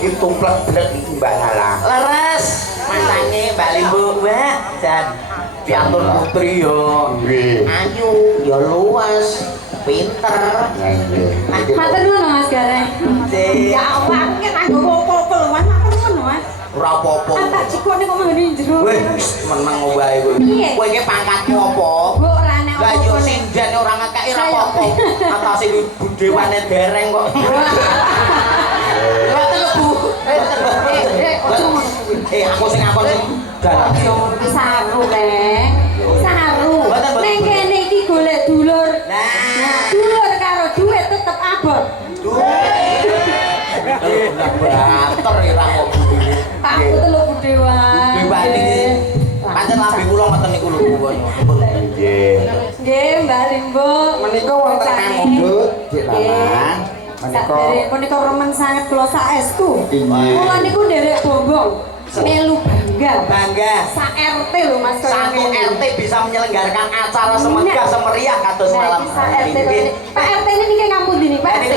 iki tumplek-blek iki Mbak Nala. Leres masange Mbak Limbu, Mbak. Dan diatur putri yo. Nggih. Ayu, yo luas, pinter. Nggih. Matur nuwun Mas Gareng. Ya Allah, aku ki nganggo opo-opo lho, Mas. Matur nuwun Mas. Ora apa-apa. Tak cikone kok mangane jero. Wis meneng wae kowe. Piye? Kowe iki pangkatmu apa? Bu ora nek Lah yo opo-opo. sinjane ora ngekeki ra apa-apa. Atase budewane dereng kok. Mboten lho, Bu. Aku sing ngakon sing dalan. Saru, Neng. Saru. Mboten, mboten. Ning kene iki golek dulur. Nah, Dulur karo duit tetep abot. bater ira kok budhe. Aku teluk budewan. Dewani. Pancen lambe kula ngoten niku lho, Bu. Nggih. Nggih, Mbak Limbo. Menika wonten kang mundut, Dik Lanang. Menika menika remen sanget kula saestu. Inggih. Kula niku nderek bombong. Melu bangga. Bangga. Sa RT lho Mas kaya Satu ngene. RT bisa menyelenggarakan acara semegah semeriah kados malam Sa RT kaya ngene. Pak RT ini niki ngapunten nih, Pak RT.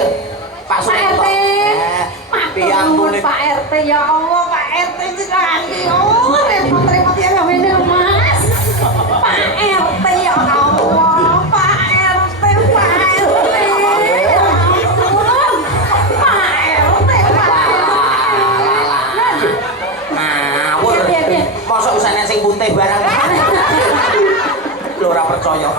Pak Pak Sureto. RT. Piantune Pak RT ya Allah, Pak RT sekali. Oh, repot-repot ya ngene Mas. Pak RT ya Allah, Pak RT, Pak RT. Ya ampun. Pak RT, Pak RT. Ngawur. Piye? Mosok usane sing putih barang. Lho ora percaya.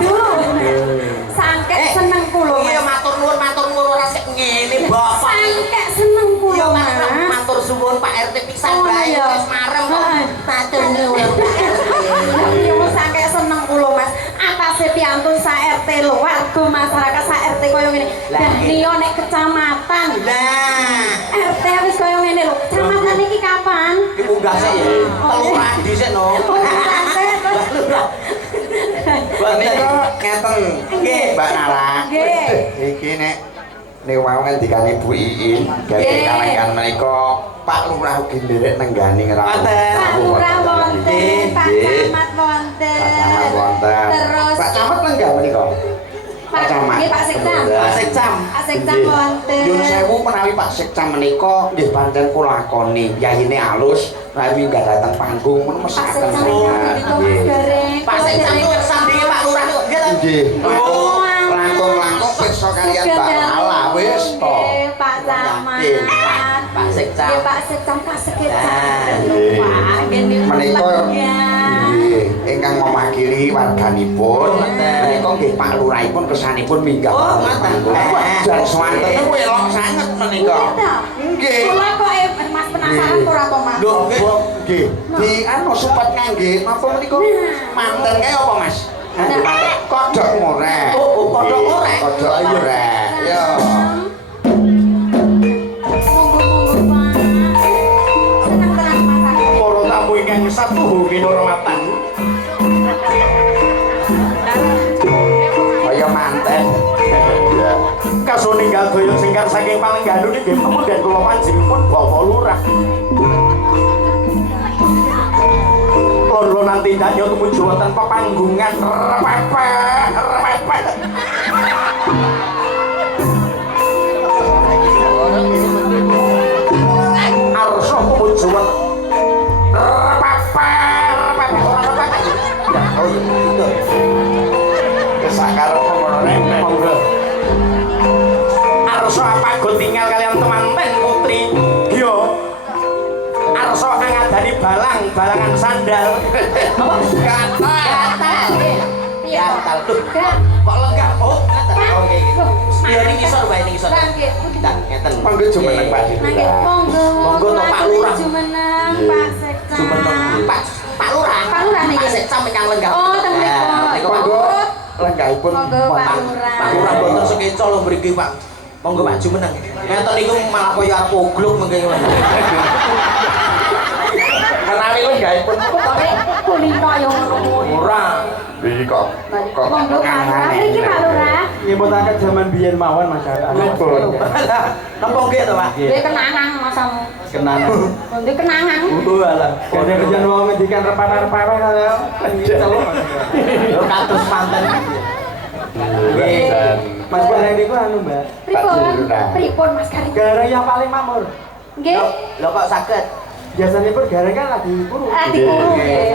Sangkek seneng kula. Iya matur nuwun ora sik ngene Bapak. Sangkek seneng kula. Yo Mas. matur suwun Pak RT pisan Oh, bae iya. wis marem kok. Matur nuwun Pak RT. Yo sangkek seneng kula Mas. Atase piantun sa RT lho, warga masyarakat sa RT koyo ngene. Dah liya nek kecamatan. Lah, RT wis koyo ngene lho. Kecamatan iki kapan? iki munggah sik ya. Kelurahan dhisik no. menika ngeten. Nggih. Mbak Nala. Nggih. Iki nek wau ngendikane Bu Iin, gawe kalangan menika Pak Lurah ugi nderek nenggani ngrawuh. Pak Lurah wonten, Pak Camat wonten. Pak Camat wonten. Terus Pak Camat lenggah menika. Pak Camat. Nggih Pak Sekcam. Pak Sekcam. Pak Sekcam wonten. Nyun sewu menawi Pak Sekcam menika nggih pancen kula lakoni. Yayine alus, menawi nggak dateng panggung men Pak mesaken Sekcam wonten itu Mas Gareng. Pak Sekcam itu sandinge Pak Lurah kok. Nggih. Oh, Langkung-langkung pirsa kalian Mbak Nala wis to. Nggih, Pak Camat. Pak Sekcam. Nggih, Pak Sekcam, Pak Sekcam. Nggih. Pak, nggih Menika ya. nggih ingkang mewakili warganipun. Menika nggih Pak Lurahipun kesanipun minggah. Oh, ngoten. Dan swanten elok sanget menika. Nggih. Kula kok Mas penasaran ora to, Mas? Lho, nggih. Di anu supet ngangge napa menika? Manten kae apa, Mas? Kodhok ngorek. Oh, kodhok ngorek. Kodhok ngorek. Yo. Monggo-monggo, Pak. Seneng tenan masakan. Para tamu ingkang satuhu kinurmatan. Kaya manten. Ya. Kasuninggal doyong singkar saking Palengganu nggih pemuda kula panjenenganipun Bapak Lurah. Loro nanti danyo tumuju wonten pepanggungan repepet. Arsa tumuju wonten repepet. Oh iya. Kesakarep ngene monggo. Arsa apagut tinggal kalian temanten putri. Yo. Arsa ngadani balangan sandal. Apa? Gatal. Iya, Gatal. Duh, Kak. kok lenggah? Oh, ngaten. Oh, nggih. Iya, ini ngisor bae, ini ngisor. Nggih. Tak ngeten. Monggo jumeneng Pak Dita. Nggih, monggo. Monggo to Pak Lurah. Jumeneng Pak Sekcam. Jumeneng Pak Lurah. Pak Lurah niki. Pak Sekcam ingkang lenggah. Oh, teng mriku. Monggo lenggahipun Monggo Pak Lurah. Pak Lurah boten sekeca lho mriki, Pak. Monggo Pak jumeneng. Ngeten niku malah kaya arep ogluk mengke. menawi lenggahipun Kulino yo ngono. Ora. iki kok Monggo Pak Lurah. Mriki Pak Lurah. Nyebutaken jaman biyen mawon masyarakat. Napa nggih to, Pak? Nggih kenangan masamu. Kenan. Nggih kenangan. Alah. Kene kerjaan wong ngendikan repan-repan kaya celuk. Yo kados manten. Mas Bareng niku anu, Mbak. Pripun? Pripun Mas Gareng? Gareng yang paling makmur. Nggih. Lho kok saged? Biasanya pun gareng kan lagi puru. Dipuru nggih.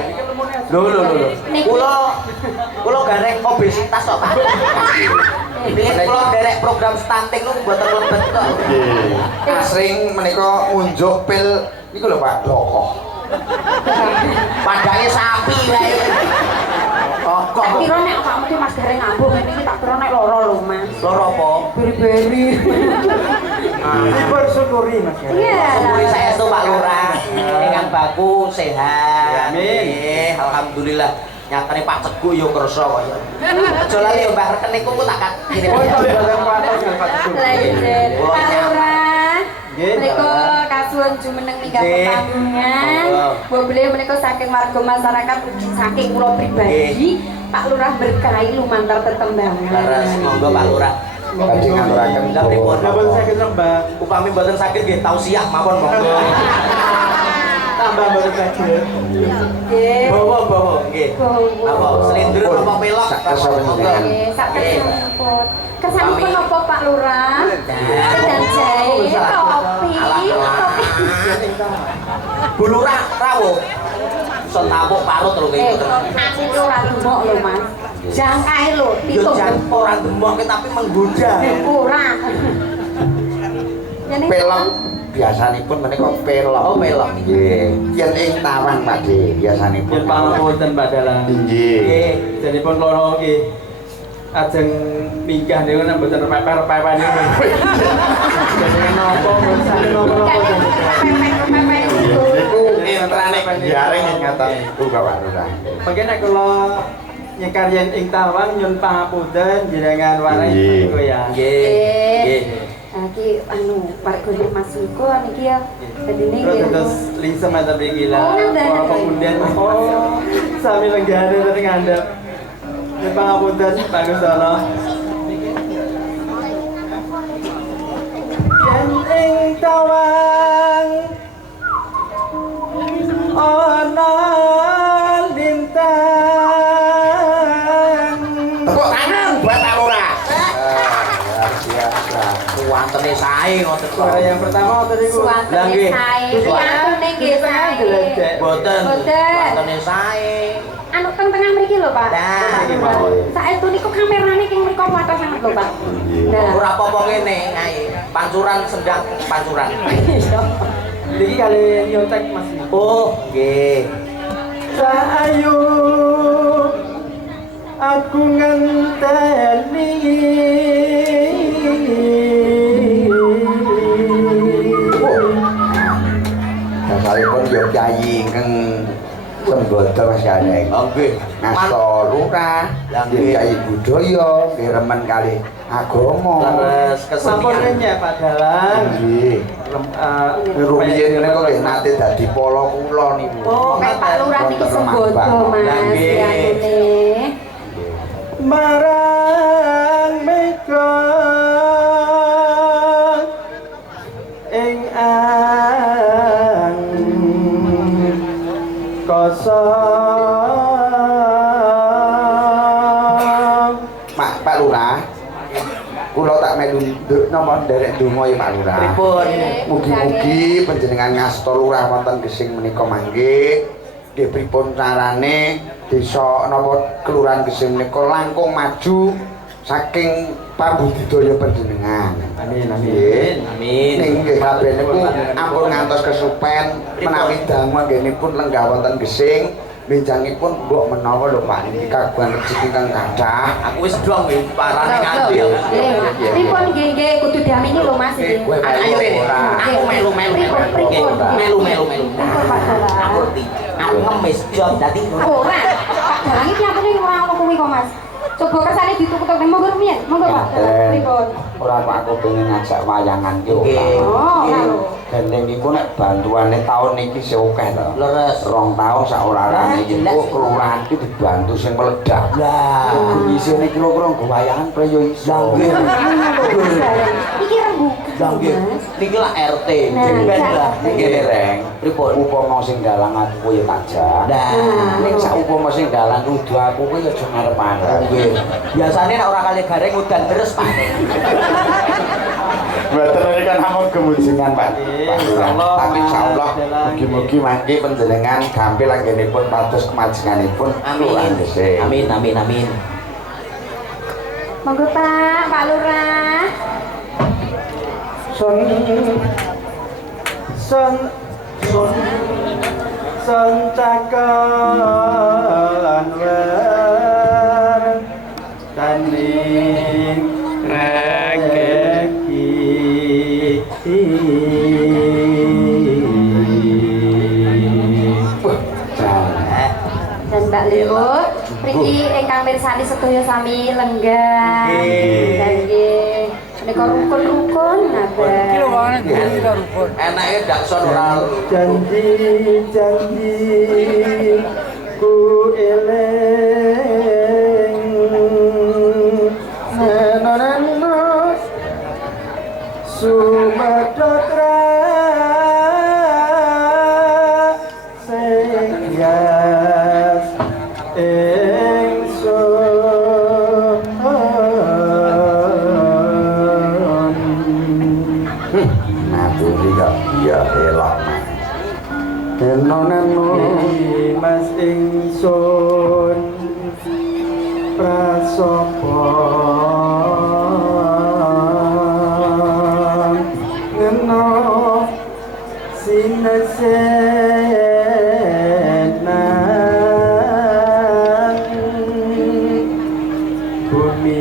Lho. Kula gareng obesitas kok, Pak. Biyen kula derek program stunting lu mboten lebet kok. Nggih. Asring menika ngunjuk pil niku lho Pak, lokoh. Padane sapi wae. Kok Tak kira nek Pak mesti Mas Gareng ngambung ngene iki tak kira nek lara lho, Mas. loro apa? Beri-beri. Bersyukuri Mas. Iya. Syukuri saestu Pak Lurah. Ingkang baku sehat. Amin. Nggih, alhamdulillah. Nyatane Pak Cegu yo kersa kok ya. Aja lali yo Mbah rekeningku ku tak kirim. Oh, kalau dalam kuasa jangan Pak Susu. Legend. Pak Lurah. Nggih. Menika kasuwun jumeneng minggat Nggih. pertandingan. Oh. Mbok beliau menika saking warga masyarakat ugi saking kula pribadi. Pak Lurah berkahi lumantar tetembangan. Leres, monggo Pak Lurah. Badhe ngaturaken Lah pripun? Napa sakit rembang? Upami mboten sakit nggih tausiah mawon monggo. Tambah baru saja. Nggih. Bawa nggih. Apa slendro apa pelok? Sak kersa panjenengan. Nggih, sak kersanipun. Kersanipun napa Pak Lurah? Sedang jahe, kopi. Bu Lurah rawuh. Son tapuk parut lho kaya ngoten. Aku ki ora demok lho, Mas. Jangkae lho, Yo pitung. jan ora demok tapi menggoda. Ora. Yen Pelok biasanipun menika pelok. Oh, pelok. Nggih. Yen ing tawang Pakde biasanipun. Yen pangapunten Pak Dalang. Nggih. Nggih. Janipun loro nggih. Ajeng mingkah niku nek mboten peper-peper niku. Jenengan napa bosan napa-napa jenengan. Niku entrane jaring ing ngaten niku Bapak Lurah. Mungkin nek kula nyekaryen ing tawang nyun pangapunten jenengan warai Nggih. niku ya. Nggih. Nggih. Iki anu wargane Mas Wiko niki ya. Dadine Terus terus lingsem eta mriki lah. Oh, ngaten. Para pemudian oh sami lenggane tadi ngandhap. Nyun pangapunten Pak Gustono. Yen ing tawang ana lintang. Tepuk tangan buat Pak Lurah. Luar biasa. Wantene sae ngoten kok. Suara yang pertama tadi ku. Lah, Suwantene nggih. sae. Suwantene nggih sae. Geledek. Boten. Boten. Wantene sae. Anu teng tengah mriki lho, Pak. Nah, nggih, mawon. Saestu niku kamerane king mriko wates sanget lho, Pak. Nah. Ora apa-apa ngene, ae. Pancuran sedang pancuran. Niki kali nyontek Mas. Oh, nggih. Sayu aku ngenteni Dasalipun yo kyai ingkang sembodo Mas Gareng. Oh, nggih. Ngasta lurah, Lah, nggih nggih. kyai budaya, nggih remen kali agama. Leres sampun kesenian. renyek Pak Dalang. Nggih. Rumiyin menika nggih nate dadi polo kula niku. Oh, Kayak Pak Lurah niki sembodo, Mas. Lah, nggih. Dianune. marang meka ing ang kosong. Pak Lurah. Kula tak melu napa nderek donga ya Pak Lurah. Pripun? Mugi-mugi panjenengan ngasta lurah wonten Gesing menika mangke. Nggih pripun carane desa napa kelurahan Gesing menika langkung maju saking pambudidaya panjenengan. Amin Nggih. Amin. Nggih kabeh niku ampun ngantos kesupen menawi damel anggenipun lenggah wonten Gesing. Benjangipun mbok menawa lho Pak niki kagungan rezeki kang kathah. Aku wis dong nggih parane ngantil. Pripun nggih kudu diamini lho Mas iki. Ayo Rene. Aku melu. Pripun? Melu. Pripun Pak Dalang? Aku ngerti. Aku ngemis job dadi Ora. Pak Dalang iki apane ora ono kuwi kok Mas. Coba kersane ditutuk-tutuk monggo rumiyin. Monggo Pak Dalang pripun? Ora Pak aku pengen ngajak wayangan ki Nggih. ora. Oh, lho. Gendeng niku nek bantuane taun niki sih akeh to. leres. 2 taun sak ora-orane iki Lah, kok kelurahan iki dibantu sing meledak. Lah. Isine kira-kira nggo wayangan pre yo iso. Lah, nggih. Iki rembukan. Lah nggih. Niki lah RT. Nah, Ben iya. lah. Ngene reng. Pripun? Upama sing dalang aku kowe tak jak. Nah. Ning sak upama sing dalang kudu aku kowe aja ngarep-arep. Nggih. Biasanya nek ora kali gareng udan terus, Pak. Mboten nika namung gemujingan, Pak. Insyaallah. Tapi insyaallah mugi-mugi mangke panjenengan gampil anggenipun pados kemajenganipun Lurah Gesing. Amin, amin, amin. Monggo Pak Lurah. Sun cakon wer taning regeki Dan Mbak Leo, mriki ingkang mirsani sedaya sami lenggah. Nggih. Menika rukun-rukun ngaten. Iki lho Rukun. Enake dakson ora janji ku eling nenono sumadra sing yas Naturi kok ya elok mah. Neno Mas ingsun prasapa ngeno sinesenan bumi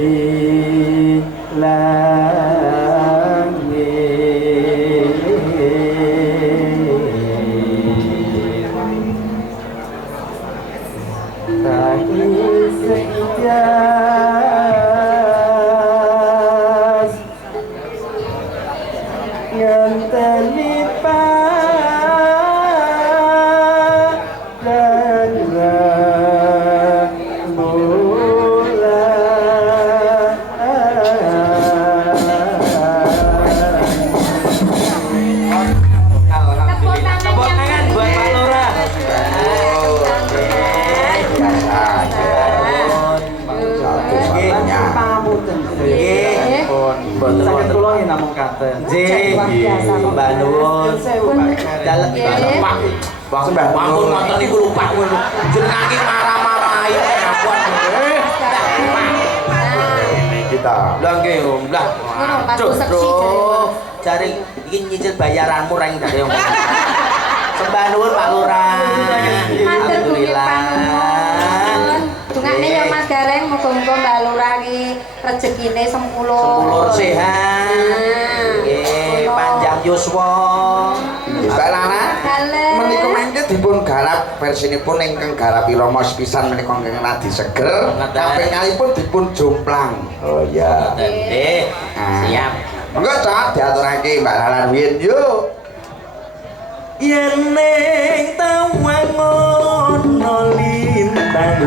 Mbak Nuwun dalem Pak Sembah ampun ngoten niku lupa jenengan iki marah-marah ae ampun kita. Lah nggih Om lah Ngono, Pak seksi jare iki nyicil bayaranmu ra ing dari omong sembah nuwun Pak Lurah alhamdulillah Dungane ya Mas Gareng muga-muga Mbak Lurah iki rezekine sempulur sehat nggih panjang yuswa Mbak Lana menika mangke dipun garap versinipun ingkang garapi Rama sepisan menika ingkang radi seger kaping kalipun dipun jomplang. Oh iya. nggih siap Monggo Cak diaturake Mbak Lalan Win yuk. yen ning tawang ono lintang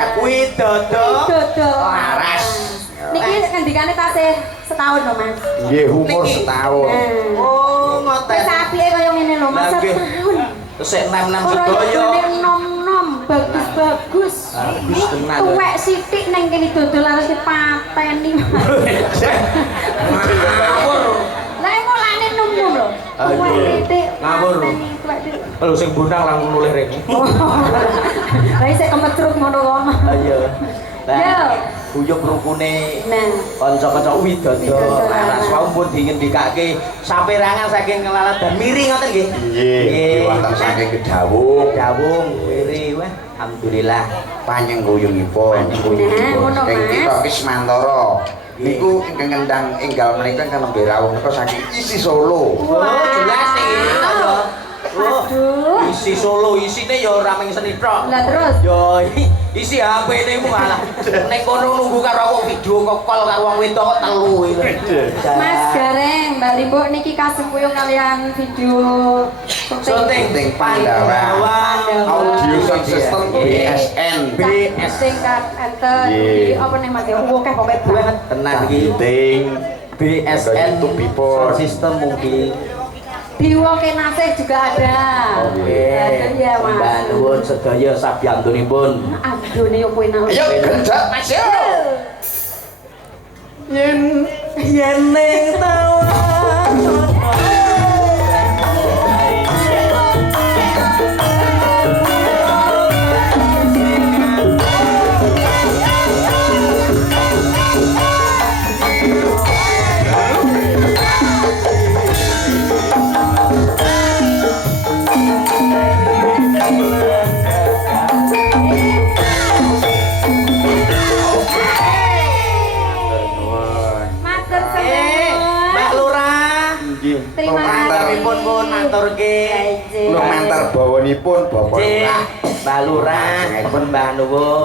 sangat Widodo Dodo. laras. Niki ngendikane tasih setahun lho, Mas. Nggih umur setahun. Oh, Wis ngoten. apike kaya ngene lho, Mas. Lah, nggih. Setahun. Terus sik nem-nem Ora sedaya. nom-nom, bagus-bagus. Bagus tenan, lho. Tuwek sithik ning kene dodol harus dipateni. Ngawur. Lah mulane nom-nom lho. Aduh, Tuwek sithik. ngawur. pateni, tuwek sithik. Lho sing bundang langsung nulih rene. Lah isih kemecrut ngono kok. Ayo. Yo. Lah, guyub rukune Nah. kanca-kanca Widodo Widodo laras laras. wau pun dingendikake saperangan saking ngelalat dan miri ngoten nggih. Nggih, wonten saking Kedawung. Dawung miri wah alhamdulillah. Panjengguyungipun. Nah, ngono, Ing Mas. kita Kismantara. Niku ingkang ngendang enggal menika ingkang nembe rawuh menika saking isi Solo. Oh, jelas nih ya. Oh, Aduh. isi Solo isine ya ora mung seni tok. Lah terus Yo isi HP-ne mu malah ning kono nunggu karo aku video call karo wong wedok kok telu iki. Mas Gareng, Mbak Limbo niki kasempuyung kalian video Syuting Pandawan. Audio sound system BSN. BS tingkat enten Iya. di apa nih Mas ya? Oke pokoknya banget. tenan iki. Ting. BSN YouTube people. sistem mungkin. Di Woke Nasih juga ada. Oke. Ada ya Mas. Mbak nuwun sedaya sabiyantunipun. Aduh nih opo enak. Ayo gendak Mas yo. Yen ning tawan Matur Mbak suwun. Lurah. Nggih. Terima kasih. Pun pun maturke. Kula mantar bawanipun Bapak Cih, Lurah. Mbak Lurah, pun Mbak nuwun.